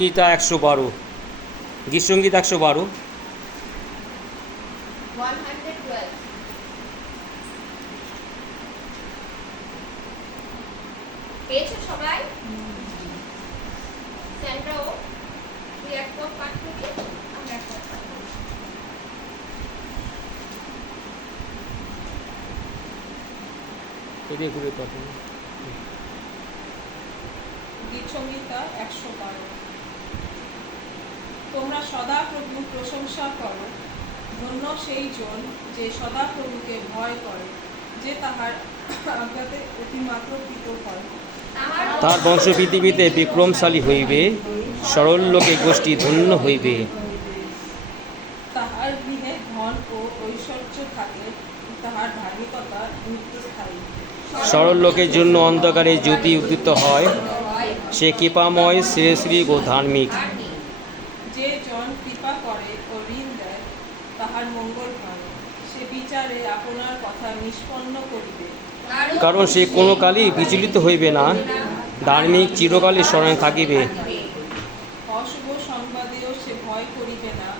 গীতা ১১২, গীতসঙ্গীত ১১২। পেয়েছো সবাই? স্যান্ড্রাও তুই এক পদ পাঠ করবি, আমরা এক পদ পাঠ করব। গীতসংহিতা ১১২। তোমরা সদা প্রভুর প্রশংসা করো, ধন্য সেই জন যে সদা প্রভুকে ভয় করে, যে তাহার আজ্ঞাতে অতিমাত্র কৃত হয়। তার বংশ পৃথিবীতে বিক্রমশালী হইবে, সরল লোকে গোষ্ঠী ধন্য হইবে। তাহার গৃহে ধন ও ঐশ্বর্য থাকে, তাহার ধার্মিকতা নিত্যস্থায়ী। সরল লোকের জন্য অন্ধকারে জ্যোতি উদিত হয়, সে কৃপাময় শ্রী ও ধার্মিক। যে জন কৃপা করে ও ঋণ দেয়, তাহার মঙ্গল হয়, সে বিচারে আপনার কথা নিষ্পন্ন করিবে। কারণ সে কোনো কালই বিচলিত হইবে না, ধার্মিক চিরকালই স্মরণে থাকিবে। অশুভ সংবাদেও সে ভয় করিবে না,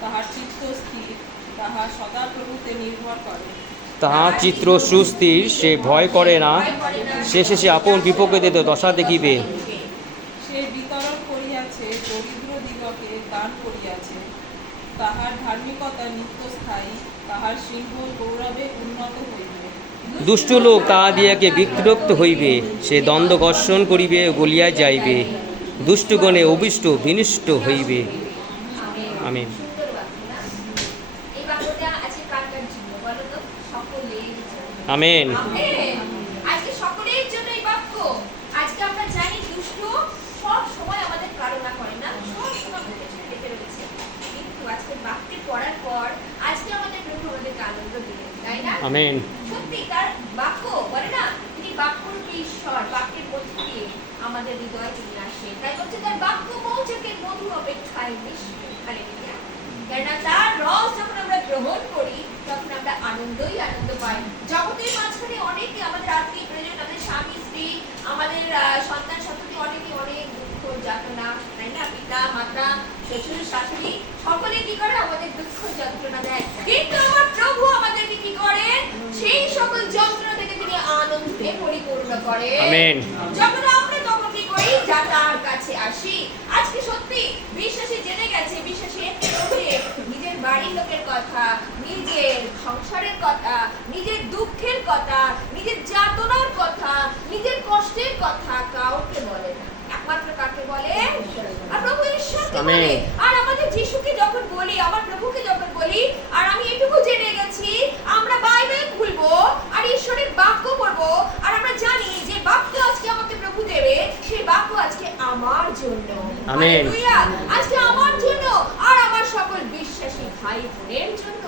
তাহার চিত্ত স্থির, তাহা সদা প্রভুতে নির্ভর করে। তাহার চিত্র সুস্থির, সে ভয় করে না, শেষে সে আপন বিপক্ষে দশা দেখিবে। সে বিতরণ করিয়াছে, দরিদ্র দিগকে দান করিয়াছে, তাহার ধার্মিকতা নিত্যস্থায়ী, তাহার সিংহ গৌরবে উন্নত হইবে। দুষ্ট লোক তাহা দিয়াকে বিরক্ত হইবে, সে দ্বন্দ্ব ঘর্ষণ করিবে, গলিয়া যাইবে, দুষ্টগণে অভিষ্ট বিনষ্ট হইবে। আমিন। এই বাক্যটা আছে কার কার জন্য বলো তো? সকলের জন্য। আমেন। আজকে সকলের জন্য এই বাক্য। আজকে আমরা জানি দুষ্ট সব সময় আমাদের কারণা করে না, সব সময় আমাদের পেছনে লেগে রয়েছে, কিন্তু আজকে বাক্যটি পড়ার পর আজকে আমাদের প্রভু আমাদেরকে আনন্দ দিলেন, তাই না? আমেন। সত্যি তার বাক্য বলে না, তিনি বাক্যরূপী ঈশ্বর, বাক্যের মধ্য দিয়ে আমাদের হৃদয়ে তিনি আসেন। তাই বলছে তার বাক্য মৌচাকের মধুর অপেক্ষায় মিশবে। হালেলুয়া। কেননা তার রস যখন আমরা গ্রহণ করি, তখন আমরা আনন্দই আনন্দ পাই। জগতের মাঝখানে অনেকে আমাদের আত্মীয় প্রিয়জন, আমাদের স্বামী স্ত্রী, আমাদের সন্তান সন্ততি, অনেকে অনেক দুঃখ যাতনা, তাই না? পিতা মাতা শ্বশুর শাশুড়ি সকলে কি করে? আমাদের দুঃখ যন্ত্রণা দেয়, কিন্তু আমার প্রভু আমাদেরকে কি করেন? সেই সকল যন্ত্রণা থেকে তিনি আনন্দে পরিপূর্ণ করেন। আমেন। যখন আমরা তখন কি করি? যা তার কাছে আসি। আজকে সত্যি বিশ্বাসী জেনে গেছে, বিশ্বাসী নিজের বাড়ির লোকের কথা, নিজের সংসারের কথা, নিজের দুঃখের কথা, নিজের যাতনার কথা, নিজের কষ্টের কথা কাউকে বলে না। একমাত্র কাকে বলে? আর প্রভু ঈশ্বরকে বলে। আর আমাদের যিশুকে যখন বলি, আমার প্রভুকে যখন বলি, আর আমি এটুকু জেনে গেছি, আমরা বাইবেল খুলবো আর ঈশ্বরের বাক্য পড়বো, আর আমরা জানি যে বাক্য আজকে আমাকে প্রভু দেবে, সেই বাক্য আজকে আমার জন্য। আমেন। হালেলুয়া। আজকে আমার জন্য আর আমার সকল বিশ্বাসী ভাই বোনের জন্য।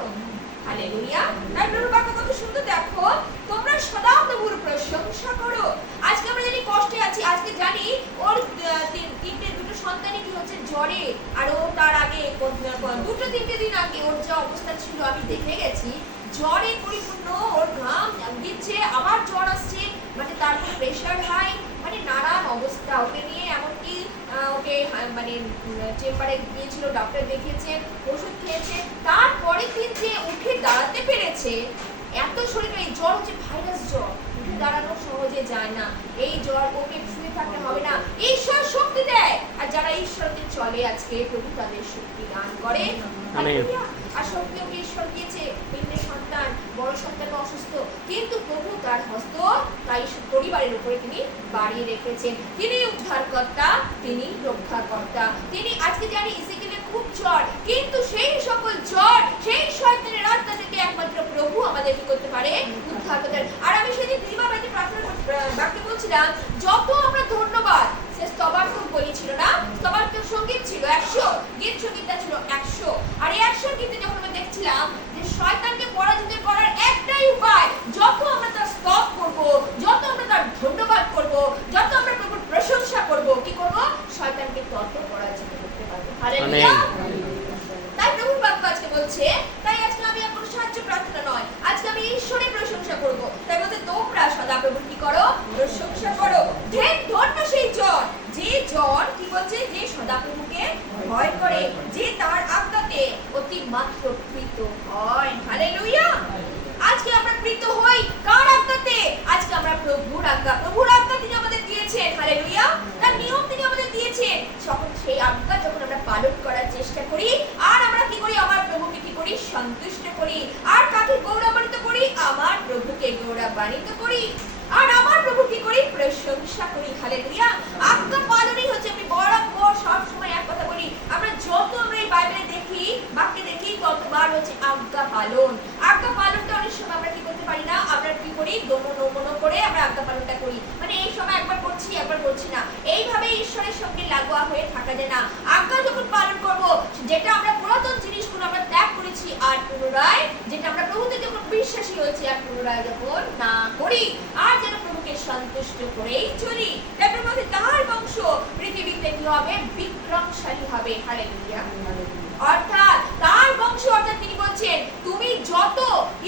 হালেলুয়া। তাই প্রভুর বাক্য কত সুন্দর, দেখো, তোমরা সদা প্রভুর প্রশংসা করো। আজকে আমরা জানি কষ্টে আছি, আজকে জানি ওর দুটো সন্তানই কি হচ্ছে? জ্বরে। আর ও তার আগে দুটো তিনটে দিন আগে ওর যে অবস্থা ছিল আমি দেখে গেছি, জ্বরে পরিপূর্ণ, ওর ঘাম দিচ্ছে, আবার জ্বর আসছে, মানে তারপর প্রেশার হাই, মানে নানান অবস্থা ওকে নিয়ে। এমনকি ওকে মানে চেম্বারে গিয়েছিল, ডক্টর দেখিয়েছেন, ওষুধ খেয়েছে, তারপরে দিন যে উঠে দাঁড়াতে পেরেছে। এত শরীরে এই জ্বর হচ্ছে ভাইরাস জ্বর, উঠে দাঁড়ানো সহজে যায় না। এই জ্বর ওকে শুয়ে থাকতে হবে না, ঈশ্বর শক্তি দেয়। আর যারা ঈশ্বরকে চলে আজকে, প্রভু তাদের শক্তি দান করে। আর শক্তি ওকে ঈশ্বর দিয়েছে। তিনটে সন্তান, বড় সন্তান অসুস্থ, কিন্তু প্রভু তার হস্ত তাই পরিবারের উপরে তিনি বাড়িয়ে রেখেছেন। তিনি উদ্ধারকর্তা, তিনি রক্ষাকর্তা। তিনি আজকে জানি ইসিকেলের খুব জ্বর, কিন্তু সেই সকল জ্বর, সেই শয়তানের আত্মা থেকে একমাত্র প্রভু আমাদের কি করতে পারে? উদ্ধার করতে পারে। আর আমি সেদিন দিবাবাড়িতে প্রার্থনা বাক্যে বলছিলাম, যত আমরা ধন্যবাদ, সে স্তবার্থক বলেছিল না, স্তবার্থক সঙ্গীত ছিল 100, গীত সঙ্গীতটা ছিল 100। আর এই 100 গীতে যখন আমরা দেখছিলাম যে শয়তানকে পরাজিত করার একটাই উপায়, যত আমরা তার স্তব করব, যত আমরা তার ধন্যবাদ করব, যত আমরা প্রভুর প্রশংসা করব, কি করব? শয়তানকে তত পরাজিত করতে পারবো। হালেলুয়া। তাই প্রভুর বাক্য আজকে বলছে, তাই আজকে আমি আর কোনো সাহায্য প্রার্থনা নয়, আজকে আমি ঈশ্বরের প্রশংসা করব। তাই বলতে তোমরা সদা প্রভুর কি করো? প্রশংসা করো। ধন্য সেই জন, যে জন কি বলছে? যে সদা প্রভুকে আমরা যখন না করি আর যেন প্রভুকে সন্তুষ্ট করেই চলি, তারপর মধ্যে তার বংশ পৃথিবীতে কি হবে? বিক্রমশালী হবে। হালেলুয়া। অর্থাৎ তার বংশ, অর্থাৎ তিনি বলছেন তুমি যত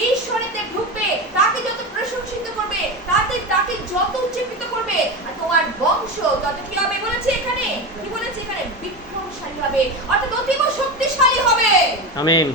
ঈশ্বরেতে ঢুকবে, তাকে যত প্রশংসিত করবে, তাকে যত উচ্চীকৃত করবে, আর তোমার বংশ তত কি হবে বলেছে এখানে? কি বলেছে এখানে? বিক্রমশালী হবে, অর্থাৎ অতীব শক্তিশালী হবে। আমেন।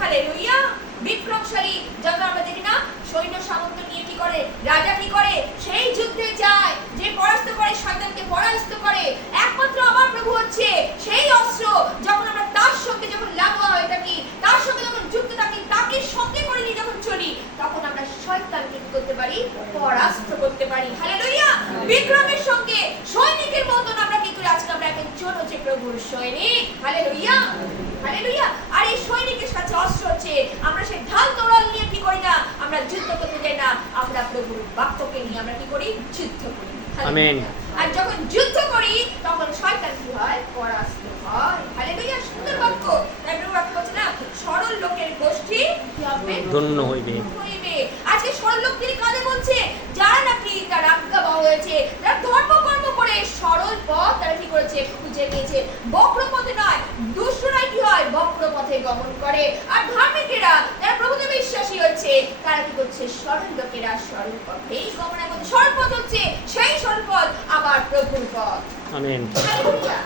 হালেলুয়া। বিক্রমশালী। যখন আমরা দেখি না সৈন্য সামন্ত নিয়ে কি করে রাজা, কি করে সেই যুদ্ধে যায়, যে পরাস্ত করে, শয়তানকে পরাস্ত করে। একমাত্র আমার প্রভু হচ্ছে সেই অস্ত্র। যখন আমরা তার সঙ্গে যখন লাগোয়া হয়ে থাকি, তার সঙ্গে যখন যুক্ত থাকি, তাকে সঙ্গে করে নিয়ে যখন চলি, তখন আমরা শয়তানকে কি করতে পারি? পরাস্ত করতে পারি। হালেলুয়া। বিক্রমের সঙ্গে সৈনিকের মতন আমরা কি করি? আজকে আমরা একজন হচ্ছে প্রভুর সৈনিক। হালেলুয়া। হালেলুয়া। আর এই সৈনিকের সাথে অস্ত্র হচ্ছে আমরা সেই ঢাল তরোয়াল নিয়ে কি করি না, আমরা যুদ্ধ করতে যাই না, আমরা প্রভুর বাক্যকে নিয়ে আমরা কি করি? যুদ্ধ করি। আমেন। আর যখন যুদ্ধ করি তখন শয়তান কি হয়? পরাস্ত হয়। হালেলুয়া। সুন্দর বাক্য। তাই প্রভু বাক্য বলছে না, সরল লোকের গোষ্ঠী কি হবে? ধন্য হইবে। আজকে সরল লোক তিনি কাজে বলছে, যারা নাকি তার আজ্ঞাবহ হয়েছে, যারা ধর্মকর্ম করে সরল পথ তারা কি করেছে? খুঁজে নিয়েছে। বক্র পথে নয়, দুষ্টরাই কি হয়? বক্র পথে গমন করে। আর ধার্মিকেরা যারা প্রভুতে বিশ্বাসী হচ্ছে, তারা কি করছে? সরল লোকেরা সরল পথেই গমন করছে। সরল পথ হচ্ছে সেই সরল পথ, আমার প্রভুর পথ। আমেন। হালেলুয়া।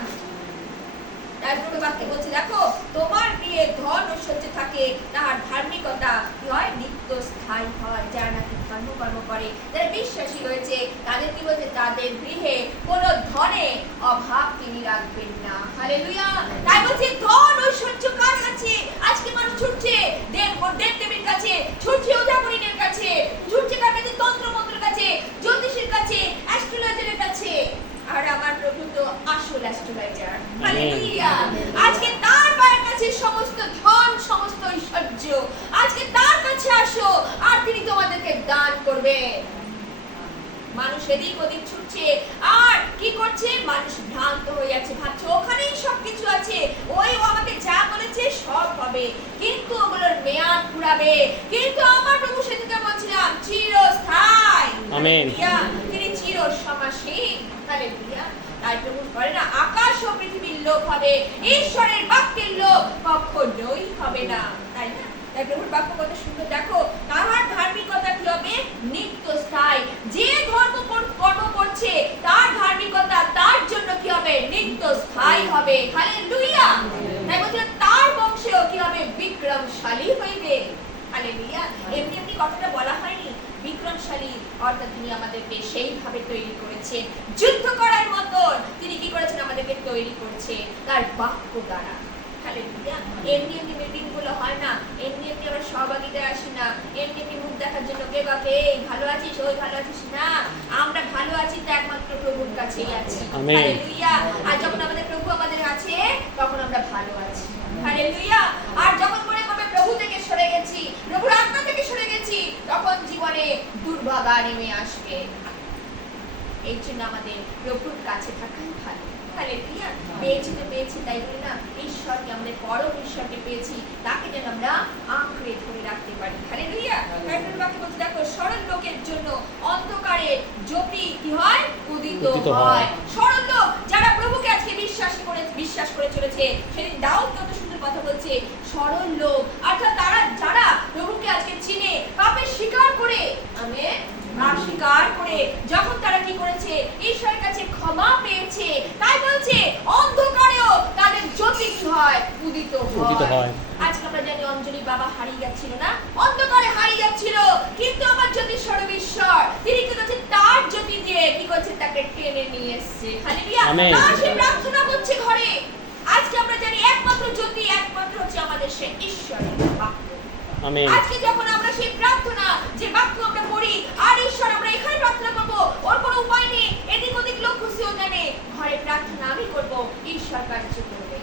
তাই প্রভু বাক্যে বলছে, দেখো তোমার প্রিয় ধন ঐশ্বর্য থাকে, তাহার ধার্মিকতা কি হয়? নিত্য স্থায়ী হয়। যারা নাকি ধর্মকর্ম করে, যারা বিশ্বাসী হয়েছে, তাদের কি বলছে? তাদের গৃহে কোনো ধনে অভাব তিনি রাখবেন না। হালেলুয়া। তাই বলছে ধন ঐশ্বর্য কার কাছে? আজকে মানুষ ছুটছে দেবদেবীর কাছে, ছুটছে ওঝাপরিণের কাছে, ছুটছে কার কাছে? তন্ত্রমন্ত্রের কাছে, জ্যোতিষীর কাছে, অ্যাস্ট্রোলজারের কাছে। আর আমার প্রভু তো আসল অ্যাস্ট্রোলজার। হালেলুয়া। আজকে তার পায়ের কাছে সমস্ত ধন, সমস্ত ঐশ্বর্য। আজকে তার কাছে আসো আর তিনি তোমাদেরকে দান করবে। মানুষ এদিক ওদিক ছুটছে আর কি করছে? মানুষ ভ্রান্ত হয়ে যাচ্ছে, ভাবছে ওখানেই সবকিছু আছে, ওই ও আমাকে যা বলেছে সব হবে, কিন্তু ওগুলোর মেয়াদ ফুরাবে। কিন্তু আমার প্রভু সেদিকে বলছিলাম চিরস্থায়ী। আমেন। তিনি চির সমাসীন। হালেলুয়া। তাই প্রভু বলে না, আকাশ ও পৃথিবীর লোক হবে, ঈশ্বরের বাক্যের লোক কখনোই হবে না। তাই না? তাই প্রভুর বাক্য কত সুন্দর। দেখো তাহার ধার্মিকতা কি হবে? নিত্য স্থায়ী। যে কর্ম করছে তার ধার্মিকতা তার জন্য কি হবে? নিত্য স্থায়ী হবে। হালেলুয়া। তাই বলছে তার বংশেও কি হবে? বিক্রমশালী হইবে। হালেলুয়া। এমনি এমনি কথাটা বলা হয়নি। বিক্রমশালী অর্থাৎ তিনি আমাদেরকে সেইভাবে তৈরি করেছেন, যুদ্ধ করার মতন তিনি কি করেছেন? আমাদেরকে তৈরি করছে তার বাক্য দ্বারা। হালেলুয়া। এমনি এমনি মিটিং গুলো হয় না, এমনি এমনি আমরা সহভাগিতায় আসি না, এমনি এমনি মুখ দেখার জন্য কে বাকে ভালো আছিস, ওই ভালো আছিস না। আমরা ভালো আছি তো একমাত্র প্রভুর কাছেই আছি। হালেলুয়া। আর যখন আমাদের প্রভু আমাদের আছে তখন আমরা ভালো আছি। হালেলুয়া। আর যখন মনে করবে প্রভু থেকে সরে গেছি, প্রভুর আত্মা থেকে সরে গেছি, তখন জীবনে দুর্ভাগা নেমে আসবে। এই জন্য আমাদের প্রভুর কাছে থাকাই ভালো। হালেলুয়া। পেয়েছি তো পেয়েছি, তাই বলি না ঈশ্বরকে, আমাদের পরম ঈশ্বরকে পেয়েছি, তাকে যেন আমরা আঁকড়ে ধরে রাখতে পারি। হালেলুয়া। বাইবেল বাক্য বলছে, দেখো সরল লোকের জন্য অন্ধকারে জ্যোতি কি হয়? উদিত হয়। সরল লোক যারা প্রভুকে আজকে বিশ্বাস করে চলেছে, সেদিন দাউদ কত সুন্দর কথা বলছে, সরল লোক অর্থাৎ তারা যারা প্রভুকে আজকে চিনে, পাপের স্বীকার করে, আমেন, পাপ স্বীকার করে যখন তারা কি করেছে? ঈশ্বরের কাছে ক্ষমা পেয়েছে, তাই বলছে অন্ধকারেও তাদের জ্যোতি কি হয়? উদিত হয়। আজকে আমরা জানি অঞ্জলি বাবা হারিয়ে যাচ্ছিল না, অন্ধকারে হারিয়ে যাচ্ছিল, কিন্তু আমার জ্যোতি সর্বেশ্বর তিনি কি করছে? তার জ্যোতি দিয়ে কি করছে? তাকে টেনে নিয়ে এসেছে। হালেলুয়া। তার সে প্রার্থনা করছে ঘরে। আজকে আমরা জানি একমাত্র জ্যোতি, একমাত্র হচ্ছে আমাদের সে ঈশ্বরের বাক্য। আমেন। আজকে যখন আমরা সেই প্রার্থনা যে বাক্য আমরা পড়ি, আর ঈশ্বর আমরা এখানে প্রার্থনা করব, ওর কোনো উপায় নেই, এদিক ওদিক লোক খুশিও জানে, ঘরে প্রার্থনা আমি করব, ঈশ্বর কার্য করবে।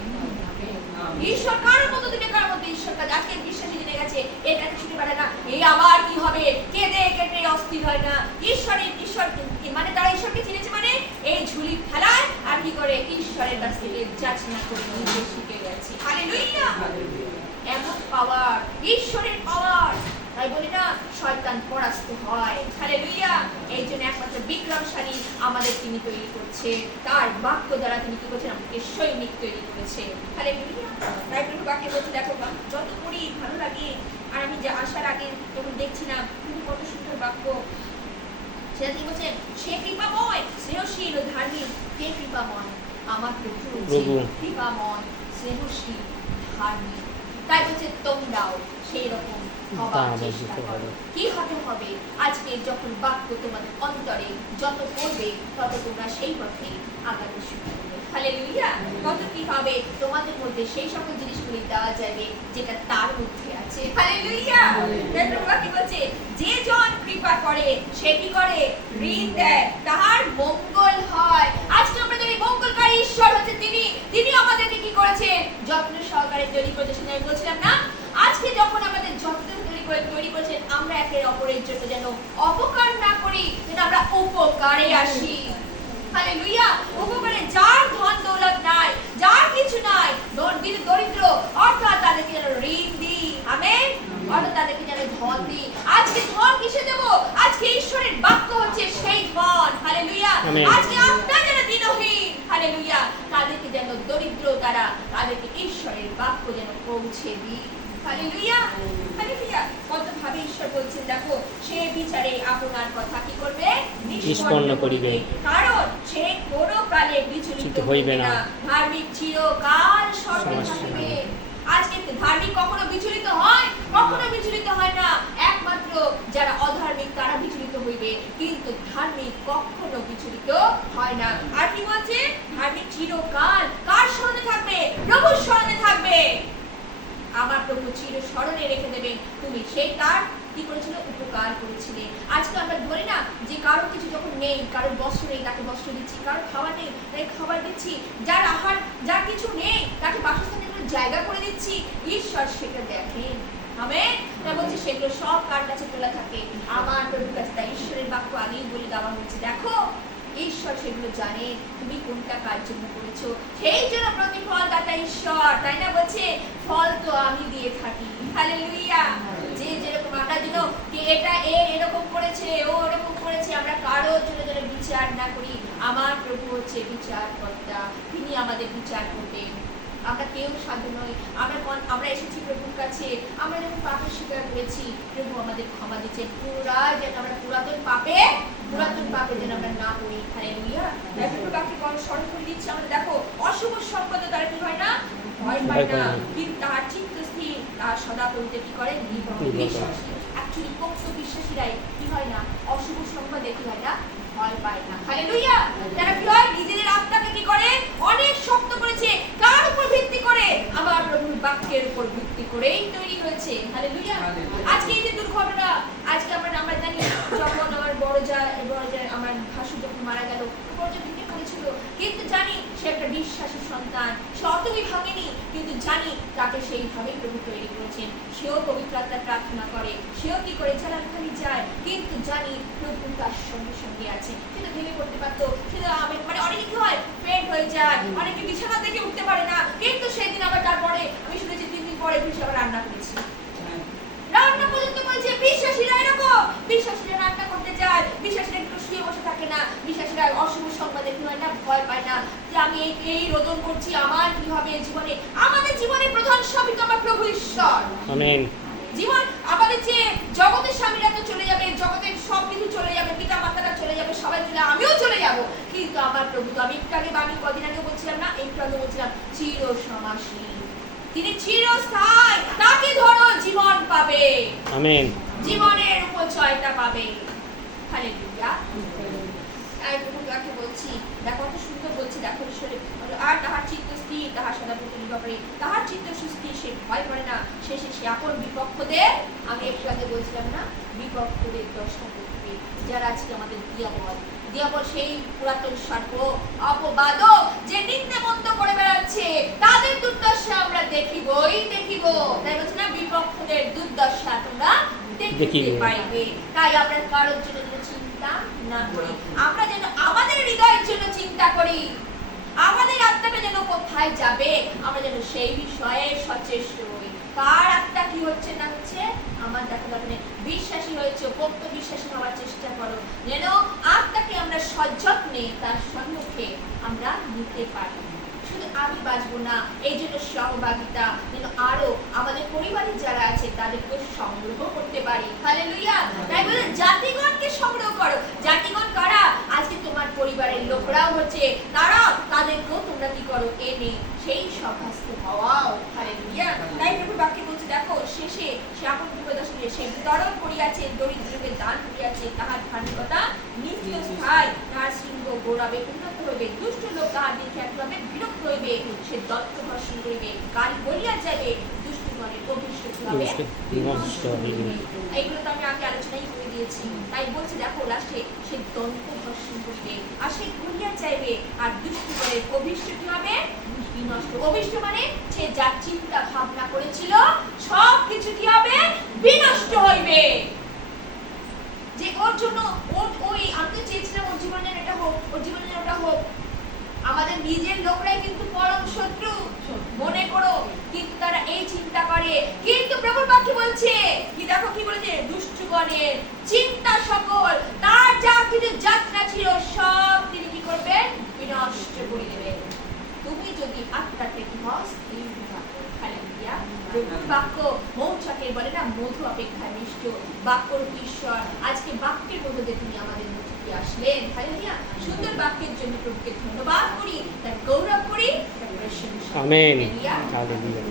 ঈশ্বর কারোর মতো দিনে কারোর মতো ঈশ্বর কাজ। আজকে বিশ্বাসী জেনে গেছে এটাকে ছুটি পারে না, এই আবার কি হবে, কেঁদে কেটে অস্থির হয় না। ঈশ্বর মানে তারা ঈশ্বরকে চিনেছে, মানে এই ঝুলি ফেলায় আর কি করে? ঈশ্বরের কাছ থেকে যাচনা করে শিখে গেছে। হালেলুয়া। এমন পাওয়ার, ঈশ্বরের পাওয়ার। তাই বলি না শয়তান পরাস্ত হয়। হালেলুয়া। এই জন্য একমাত্র বিক্রমশালী আমাদের তিনি তৈরি করছে, তার বাক্য দ্বারা তিনি কি করছেন, আমাকে সৈনিক তৈরি করেছে। হালেলুয়া। তাই প্রভু বাক্যে বলছে, দেখো যত পড়ি ভালো লাগে। আর আমি যে আসার আগে যখন দেখছিলাম কত সুন্দর বাক্য, সেটা তিনি বলছেন, সে কৃপাময়, স্নেহশীল ও ধার্মিক। কে কৃপাময়? আমার প্রভু কৃপাময়, স্নেহশীল, ধার্মিক। তাই বলছে তোমরাও সেই রকম হবার চেষ্টা করো। কি হতে হবে? আজকে যখন বাক্য তোমাদের অন্তরে যত পড়বে তত তোমরা সেই পথে আগাতে শুরু করবে। হালেলুয়া। কত কি হবে তোমাদের মধ্যে সেই সকল জিনিসগুলি দেওয়া যাবে যেটা তার মধ্যে আছে। হালেলুয়া। প্রভু কি বলছে, যে জন কৃপা করে সে কি করে, ঋণ দেয়, তাহার মঙ্গল হয়। আজকে আমরা জানি মঙ্গলকারী ঈশ্বর হচ্ছে তিনি, তিনি আমাদেরকে কি করেছেন, যত্ন সহকারে তৈরি করেছে। সেটা আমি বলছিলাম না, আজকে যখন আমাদের যত্ন তৈরি করেছেন, আমরা একে অপরের জন্য যেন অপকার না করি, যেন আমরা উপকারে আসি। হালেলুয়া। উপকারে, যার ধন দৌলত নাই, যার কিছু নাই, দরিদ্র, অর্থাৎ তাদেরকে যেন ঋণ দিই। আমেন। অর্থাৎ তাদেরকে যেন ধন দিই। আজকে ধন কিসে দেব? আজকে ঈশ্বরের বাক্য হচ্ছে সেই ধন। হালেলুয়া। আজকে আপনারা যারা দিনহীন, হালেলুয়া, তাদেরকে যেন দরিদ্র তারা, তাদেরকে ঈশ্বরের বাক্য যেন পৌঁছে দিই। হালেলুয়া। হালেলুয়া। কতভাবে ঈশ্বর বলছেন, দেখো সে বিচারে আপনার কথা কি করবে, নিষ্পন্ন করিবে, কারণ সে কোনো কালে বিচলিত হইবে না। ধার্মিক চিরকাল স্বর্গে থাকিবে। আজকে ধার্মিক কখনো বিচলিত হয়? কখনো বিচলিত হয় না। একমাত্র যারা অধার্মিক তারা বিচলিত হইবে, কিন্তু ধার্মিক কখনো বিচলিত হয় না। আর কি বলছে, ধার্মিক চিরকাল কার স্মরণে থাকবে? প্রভুর স্মরণে থাকবে। আমার প্রভু চির স্মরণে রেখে দেবেন, তুমি সেই তার কি করেছিল, উপকার করেছিলে। আজকে আমরা ধরি না যে কারো কিছু যখন নেই, কারোর বস্ত্র নেই তাকে বস্ত্র দিচ্ছি, কারোর খাবার নেই তাকে খাবার দিচ্ছি, যার আহার, যার কিছু নেই তাকে বাসস্থানের জন্য জায়গা করে দিচ্ছি। ঈশ্বর সেটা দেখেন। আমেন। তাই বলছি সেগুলো সব কার কাছে তোলা থাকে, আমার প্রভুর কাছে। তাই ঈশ্বরের বাক্য আগেই বলে দেওয়া হচ্ছে, দেখো ঈশ্বর সেগুলো জানে তুমি কোনটা কার জন্য করেছো। সেই জন্য প্রতিফল দাতা ঈশ্বর, তাই না? বলছে ফল তো আমি দিয়ে থাকি। হালেলুয়া। যে যেরকম আমরা যেন কে এটা এরকম করেছে, ও এরকম করেছে, আমরা কারোর জন্য যেন বিচার না করি। আমার প্রভু হচ্ছে বিচারকর্তা, তিনি আমাদের বিচার করবেন। আমরা কেউ সাধু নই। আমরা এসেছি প্রভুর কাছে, আমরা যখন পাপের স্বীকার করেছি, প্রভু আমাদের ক্ষমা দিচ্ছেন। পুনরায় যেন আমরা পুরাতন পাপে যেন আমরা না পড়ি। হালেলুয়া। তাই প্রভুর বাক্যে স্মরণ করে দিচ্ছে আমাদের, দেখো অশুভ সম্পদ তারা কি হয় না, ভয় পায় না, কিন্তু তার চিত্ত স্থির, তার সদা প্রভুতে কি করে, বিশ্বাসী। অ্যাকচুয়ালি পক্ষ বিশ্বাসীরাই কি হয় না, অশুভ সম্পদে কি হয় না, ভয় পায় না। হালেলুয়া। তারা কি হয়, নিজেদের আত্মাকে কি করে, অনেক শক্ত করেছে। কার উপর ভিত্তি করে? আমার প্রভুর বাক্যের উপর ভিত্তি করেই তৈরি হয়েছে। হালেলুয়া। আজকে এই যে দুর্ঘটনা, আজকে আমরা জানি যখন আমার বড় যা আমার ভাসুর যখন মারা গেল, বড় যা ভেঙে পড়েছিল, কিন্তু জানি সে একটা বিশ্বাসী সন্তান, সে অতই ভাঙেনি, কিন্তু জানি তাকে সেইভাবেই প্রভু তৈরি করেছেন। সেও পবিত্র আত্মার প্রার্থনা করে, সেও কি করে, চালাখানি যায়, কিন্তু জানি প্রভু তার সঙ্গে সঙ্গে আছে। সে তো ভেঙে পড়তে পারতো, সে তো মানে অনেকে কি হয়, ফেড হয়ে যায়, অনেকে বিছানা থেকে উঠতে পারে না, কিন্তু সেদিন আবার তারপরে আমি শুনেছি 3 দিন পরে ভেসে আবার রান্না করেছি। রান্না পর্যন্ত করেছে। বিশ্বাসীরা এরকম, বিশ্বাসীরা রান্না করতে যায়, বিশ্বাসীরা একটু শুয়ে বসে থাকে না, বিশ্বাসীরা অশুভ সংবাদে কি হয় না, ভয় পায় না যে আমি এই রোদন করছি, আমার কি হবে জীবনে। আমাদের জীবনের প্রধান স্বামী তো আমার প্রভু ঈশ্বর। আমেন। জীবন আমাদের যে জগতের স্বামীরা তো চলে যাবে, জগতের সবকিছু চলে যাবে, পিতা মাতারা চলে যাবে, সবাই চলে, আমিও চলে যাব, কিন্তু আমার প্রভু তো, আমি কদিন আগে বলছিলাম না, একটু আগে বলছিলাম, চির সমাসী, তিনি চিরস্থায়ী। তাকে ধরো, জীবন পাবে। আমেন। জীবনের উপচয়টা পাবে। হালেলুয়া। তাই প্রভুকে বলছি, দেখো কত সুন্দর বলছি, দেখো ঈশ্বরের, আর তাহার চিত্ত স্থির, তাহার সদা প্রতি নির্ভর করে, তাহার চিত্ত সুস্থির, সে ভয় করে না। শেষে সে আপন বিপক্ষদের, আমি একটু আগে বলছিলাম না, বিপক্ষদের দশটা করবে, যারা আজকে আমাদের দিয়াবল সেই পুরাতন সর্প, অপবাদক, যে নিন্দে মন্দ করে বেড়াচ্ছে, তাদের দুর্দশা আমরা দেখিব। তাই বলছি না, বিপক্ষদের দুর্দশা তোমরা দেখিতে পাইবে। তাই আমরা কারোর জন্য চিন্তা না করি, আমরা যেন আমাদের হৃদয়ের জন্য চিন্তা করি। আমাদের আত্মাটা যেন কোথায় যাবে আমরা যেন সেই বিষয়ে সচেষ্ট হই। কার আত্মা কি হচ্ছে না হচ্ছে আমার দেখো দরকার নেই। বিশ্বাসী হয়েছে, ভক্ত বিশ্বাসী হওয়ার চেষ্টা করো যেন আত্মাকে আমরা সযত্নে তার সম্মুখে আমরা নিতে পারি। শুধু আমি বাঁচবো না, এই জন্য সহভাগিতা যেন আরো আমাদের পরিবারের যারা আছে তাদেরকে সংগ্রহ করতে পারি। হালেলুয়া। তাই বলে জাতিগণকে সংগ্রহ করো। জাতিগণ কারা? আজকে তোমার পরিবারের লোকরাও হচ্ছে, তারা তাদেরকেও তোমরা কি করো এনে সেই সভাস্থ হওয়াও। হালেলুয়া। তাই প্রভু বাক্যে বলছে দেখো শেষে সে আপন বিপদাসনে সে বিতরণ করিয়াছে, দরিদ্রকে দান করিয়াছে, তাহার ধার্মিকতা নিত্য স্থায়ী, তাহার শৃঙ্গ গৌরবে উন্নত হইবে, দুষ্ট লোক তাহার দেখে একভাবে বিরক্ত হইবে, সে দত্ত ধর্ষণ করিবে, কাল বলিয়া যাবে, দুষ্টগণের অভিষ্ট হবে বিনষ্ট হইবে। এইগুলো তো আমি আগে আলোচনাই করে দিয়েছি। তাই বলছি দেখো লাস্টে সে দন্ত ধর্ষণ করিবে আর সে বলিয়া যাইবে, আর দুষ্টগণের অভিষ্ট কি হবে বিনষ্ট। অভিষ্ট মানে সে যা চিন্তা ভাবনা করেছিল সব কিছু কি হবে বিনষ্ট হইবে। যে ওর জন্য ওই আমি তো চেয়েছিলাম ওর জীবনে এটা হোক, ওর জীবনে ওটা হোক। আমাদের নিজের লোকরাই কিন্তু পরম শত্রু মনে করো, কিন্তু তারা এই চিন্তা করে। কিন্তু প্রভুর বাক্য বলছে কি দেখো কি বলেছে, দুষ্টগণের চিন্তা সকল তার যা কিছু যাত্রা ছিল সব তিনি কি করবেন বিনষ্ট করে দেবেন। তুমি যদি আত্মাতে কি হও স্থির থাকো। হালেলুয়া। প্রভুর বাক্য মৌচাকের বলে না মধু অপেক্ষা মিষ্ট। বাক্যর ঈশ্বর আজকে বাক্যের মধ্যে দিয়ে তিনি আমাদের মধ্যে দিয়ে আসলেন। হালেলুয়া। সুন্দর বাক্যের জন্য প্রভুকে ধন্যবাদ করি, তার গৌরব করি, তার প্রশংসা। আমেন। হালেলুয়া। হালেলুয়া।